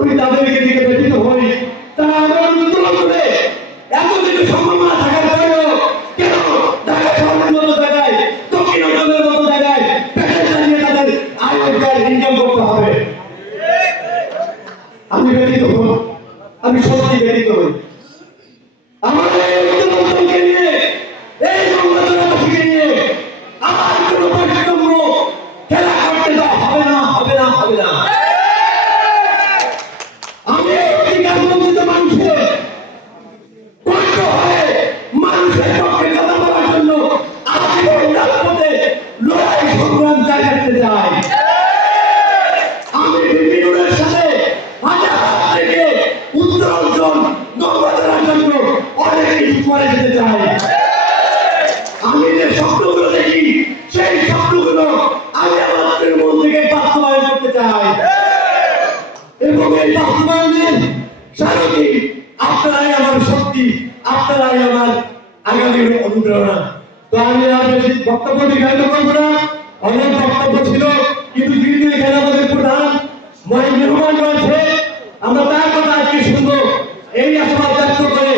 আমি তাদেরকে দিকে ব্যতীত হই। তারা আন্দোলন করে এত কিছু সম্ভাবনা থাকার পরেও কেন ঢাকা শহরের মতো জায়গায়, দক্ষিণ অঞ্চলের মতো জায়গায় পেশা চালিয়ে তাদের আয় রোজগার ইনকাম করতে হবে? আমি ব্যতীত হই, আমি সত্যি ব্যতীত হই। আমাদের অঞ্চলকে নিয়ে, এই সংগঠনকে নিয়ে আমার কোনো বৈষম্য খেলা করতে দেওয়া হবে না, হবে না, হবে না। আমি অধিকার বঞ্চিত মানুষের কষ্ট হয়ে মানুষের পক্ষে কথা বলার জন্য আজীবন রাজপথে লড়াই সংগ্রাম চালিয়ে যেতে চাই। আমি বিপিনুরের সাথে হাজার থেকে উত্তরাঞ্চল গঙ্গাধরার জন্য অনেক কিছু করে যেতে চাই। আমি যে স্বপ্নগুলো দেখি সেই স্বপ্নগুলো আমি আমাদের মন থেকে বাস্তবায়ন করতে চাই, এবং এই বাস্তবায়নের সারথি আপনারাই আমার শক্তি, আপনারাই আমার আগামীর অনুপ্রেরণা। তো আমি আর বেশি বক্তব্য দীর্ঘায়িত করবো না, অনেক বক্তব্য ছিল, কিন্তু যিনি এখানে আমাদের প্রধান মহিনুর রহমান